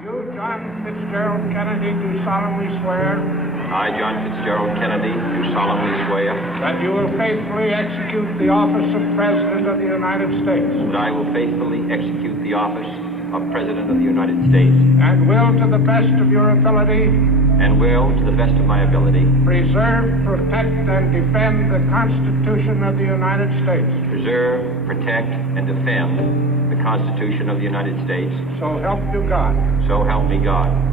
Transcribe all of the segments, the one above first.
You, John Fitzgerald Kennedy, do solemnly swear I, John Fitzgerald Kennedy, do solemnly swear that you will faithfully execute the office of President of the United States that I will faithfully execute the office of President of the United States and will, to the best of your ability, and will, to the best of my ability, preserve, protect, and defend the Constitution of the United States. preserve, protect, and defend the Constitution of the United States. So help you God. So help me God.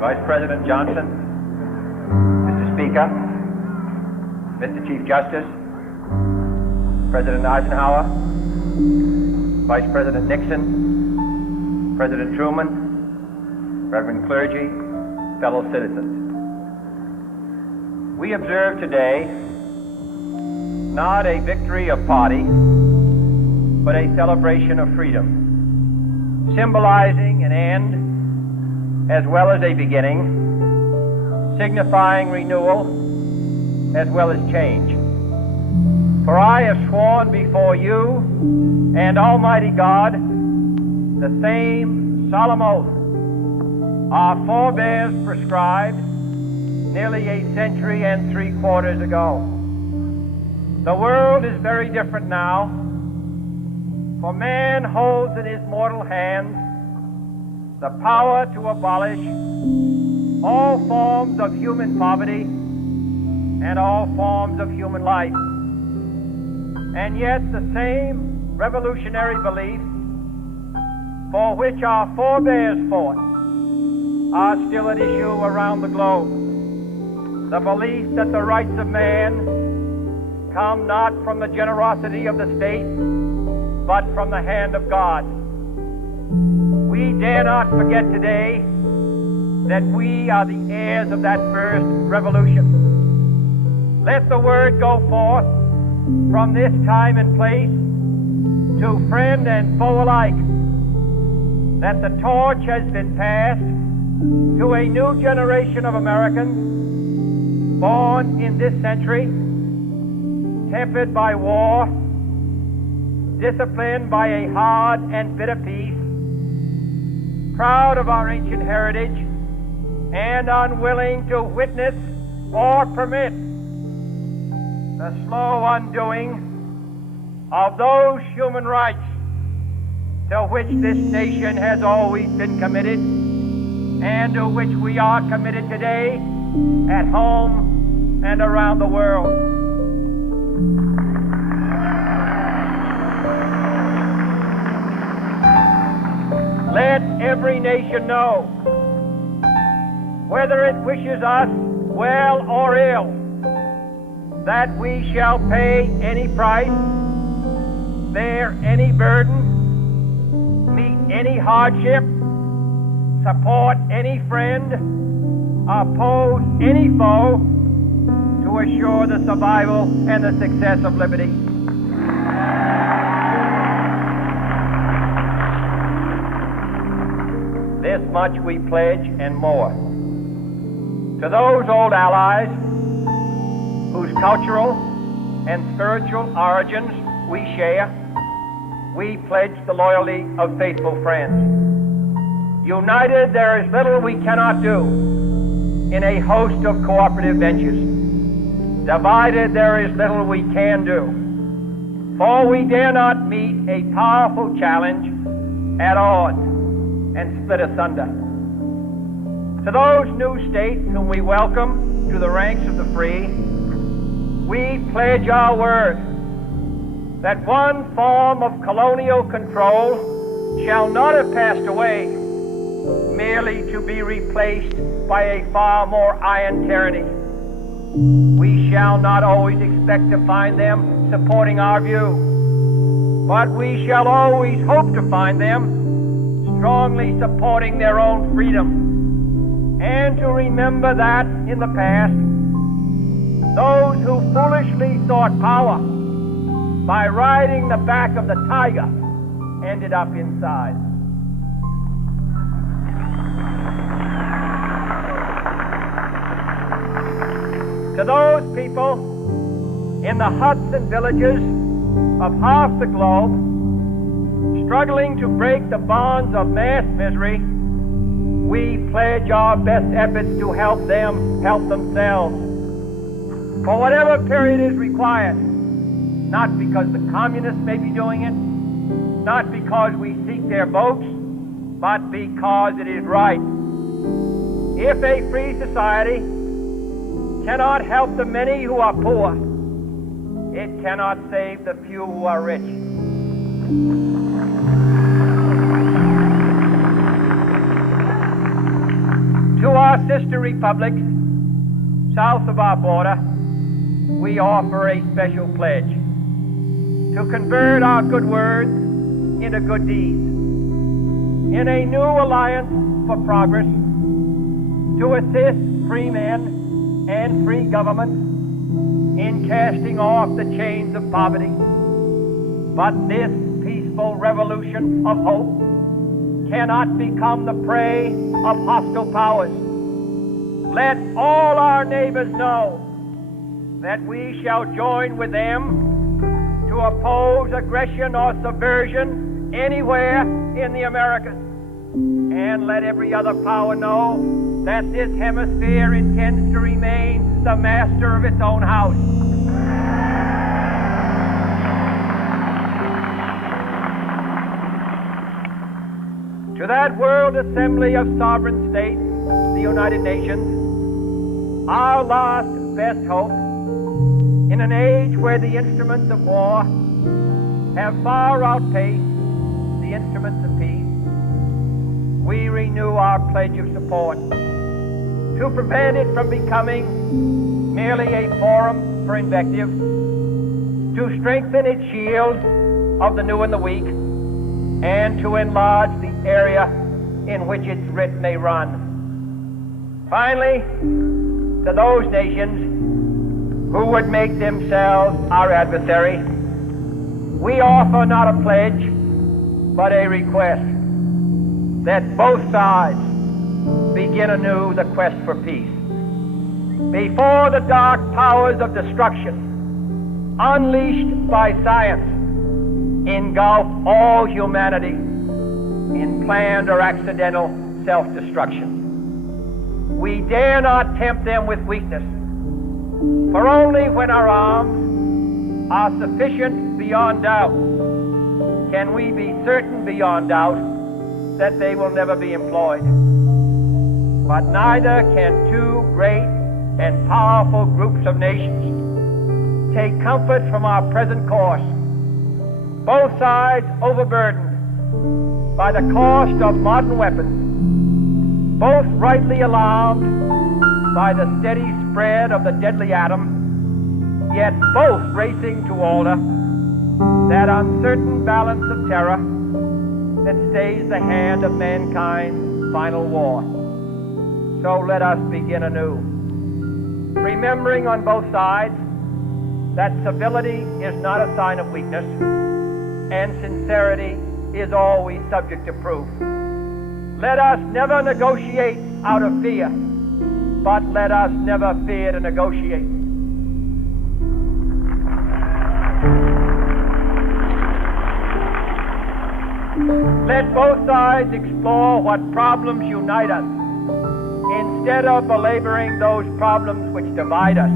Vice President Johnson, Mr. Speaker, Mr. Chief Justice, President Eisenhower, Vice President Nixon, President Truman, Reverend clergy, fellow citizens. We observe today not a victory of party, but a celebration of freedom, symbolizing an end as well as a beginning, signifying renewal as well as change. For I have sworn before you and Almighty God the same solemn oath our forebears prescribed nearly a century and 3/4 ago. The world is very different now, for man holds in his mortal hands the power to abolish all forms of human poverty and all forms of human life. And yet the same revolutionary beliefs for which our forebears fought are still at issue around the globe. The belief that the rights of man come not from the generosity of the state, but from the hand of God. We dare not forget today that we are the heirs of that first revolution. Let the word go forth from this time and place to friend and foe alike that the torch has been passed to a new generation of Americans born in this century, tempered by war, disciplined by a hard and bitter peace, proud of our ancient heritage, and unwilling to witness or permit the slow undoing of those human rights to which this nation has always been committed and to which we are committed today at home and around the world. Let every nation know, whether it wishes us well or ill, that we shall pay any price, bear any burden, meet any hardship, support any friend, oppose any foe to assure the survival and the success of liberty. This much we pledge and more. To those old allies whose cultural and spiritual origins we share, we pledge the loyalty of faithful friends. United, there is little we cannot do in a host of cooperative ventures. Divided, there is little we can do, for we dare not meet a powerful challenge at odds and split asunder. To those new states whom we welcome to the ranks of the free, we pledge our word that one form of colonial control shall not have passed away, merely to be replaced by a far more iron tyranny. We shall not always expect to find them supporting our view, but we shall always hope to find them strongly supporting their own freedom, and to remember that in the past, those who foolishly sought power by riding the back of the tiger ended up inside. To those people in the huts and villages of half the globe, struggling to break the bonds of mass misery, we pledge our best efforts to help them help themselves for whatever period is required, not because the communists may be doing it, not because we seek their votes, but because it is right. If a free society cannot help the many who are poor, it cannot save the few who are rich. To our sister republics south of our border, we offer a special pledge to convert our good words into good deeds, in a new alliance for progress, to assist free men and free governments in casting off the chains of poverty. But this peaceful revolution of hope cannot become the prey of hostile powers. Let all our neighbors know that we shall join with them to oppose aggression or subversion anywhere in the Americas. And let every other power know that this hemisphere intends to remain the master of its own house. To that World Assembly of Sovereign States, the United Nations, our last best hope, in an age where the instruments of war have far outpaced the instruments of peace, we renew our pledge of support to prevent it from becoming merely a forum for invective, to strengthen its shield of the new and the weak, and to enlarge the area in which its writ may run. Finally, to those nations who would make themselves our adversary, we offer not a pledge, but a request that both sides begin anew the quest for peace. Before the dark powers of destruction, unleashed by science, engulf all humanity in planned or accidental self-destruction. We dare not tempt them with weakness, for only when our arms are sufficient beyond doubt can we be certain beyond doubt that they will never be employed. But neither can two great and powerful groups of nations take comfort from our present course, both sides overburdened by the cost of modern weapons, both rightly alarmed by the steady spread of the deadly atom, yet both racing to alter that uncertain balance of terror that stays the hand of mankind's final war. So let us begin anew, remembering on both sides that civility is not a sign of weakness, and sincerity is always subject to proof. Let us never negotiate out of fear, but let us never fear to negotiate. Let both sides explore what problems unite us, instead of belaboring those problems which divide us.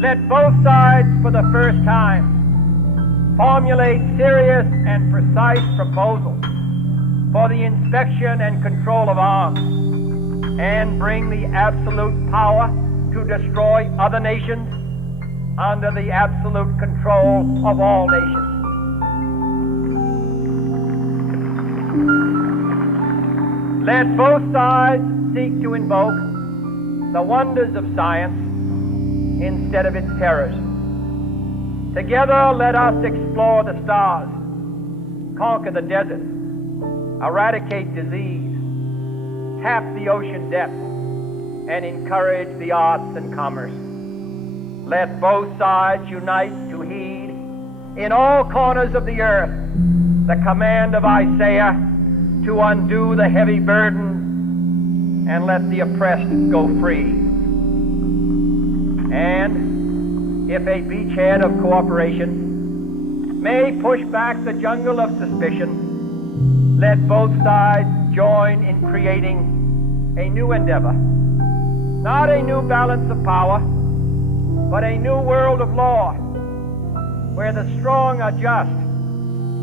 Let both sides, for the first time, formulate serious and precise proposals for the inspection and control of arms, and bring the absolute power to destroy other nations under the absolute control of all nations. Let both sides seek to invoke the wonders of science instead of its terrors. Together, let us explore the stars, conquer the deserts, eradicate disease, tap the ocean depths, and encourage the arts and commerce. Let both sides unite to heed in all corners of the earth the command of Isaiah to undo the heavy burden and let the oppressed go free. And if a beachhead of cooperation may push back the jungle of suspicion, let both sides join in creating a new endeavor, not a new balance of power, but a new world of law, where the strong are just,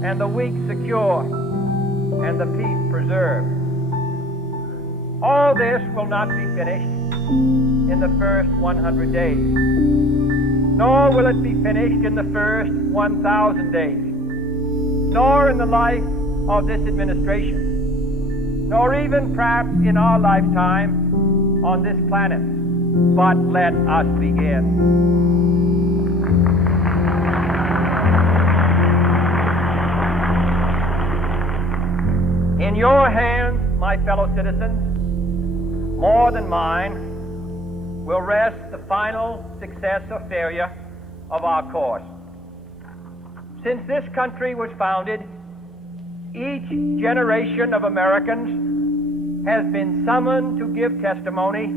and the weak secure, and the peace preserved. All this will not be finished in the first 100 days, nor will it be finished in the first 1,000 days, nor in the life of this administration, nor even perhaps in our lifetime on this planet. But let us begin. In your hands, my fellow citizens, more than mine, will rest the final success or failure of our course. Since this country was founded, each generation of Americans has been summoned to give testimony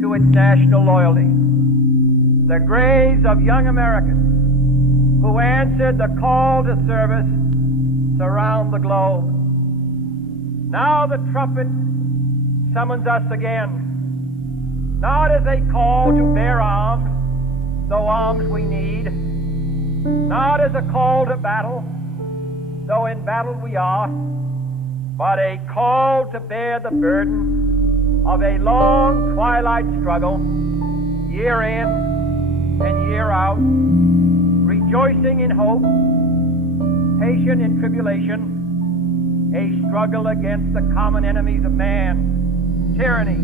to its national loyalty. The graves of young Americans who answered the call to service surround the globe. Now the trumpet summons us again, not as a call to bear arms, though arms we need, not as a call to battle, though in battle we are, but a call to bear the burden of a long twilight struggle, year in and year out, rejoicing in hope, patient in tribulation, a struggle against the common enemies of man, tyranny,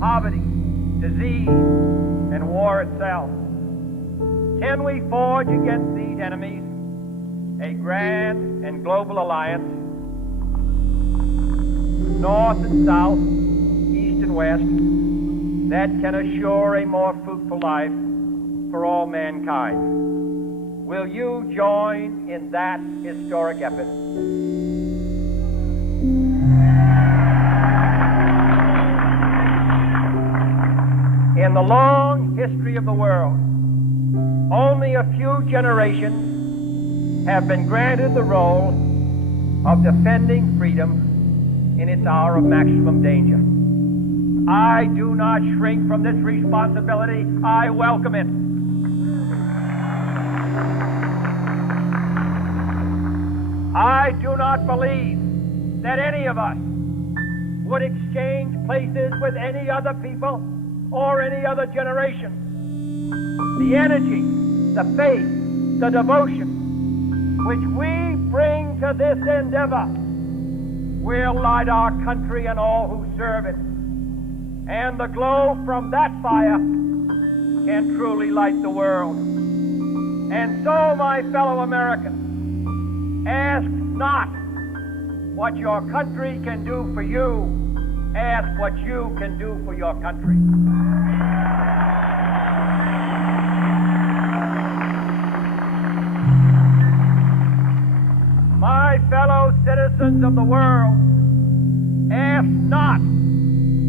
poverty, disease, and war itself. Can we forge against these enemies a grand and global alliance, north and south, east and west, that can assure a more fruitful life for all mankind? Will you join in that historic effort? In the long history of the world, only a few generations have been granted the role of defending freedom in its hour of maximum danger. I do not shrink from this responsibility. I welcome it. I do not believe that any of us would exchange places with any other people or any other generation. The energy, the faith, the devotion which we bring to this endeavor will light our country and all who serve it. And the glow from that fire can truly light the world. And so, my fellow Americans, ask not what your country can do for you. Ask what you can do for your country. My fellow citizens of the world, ask not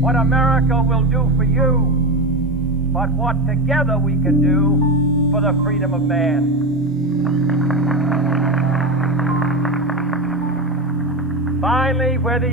what America will do for you, but what together we can do for the freedom of man. Finally, whether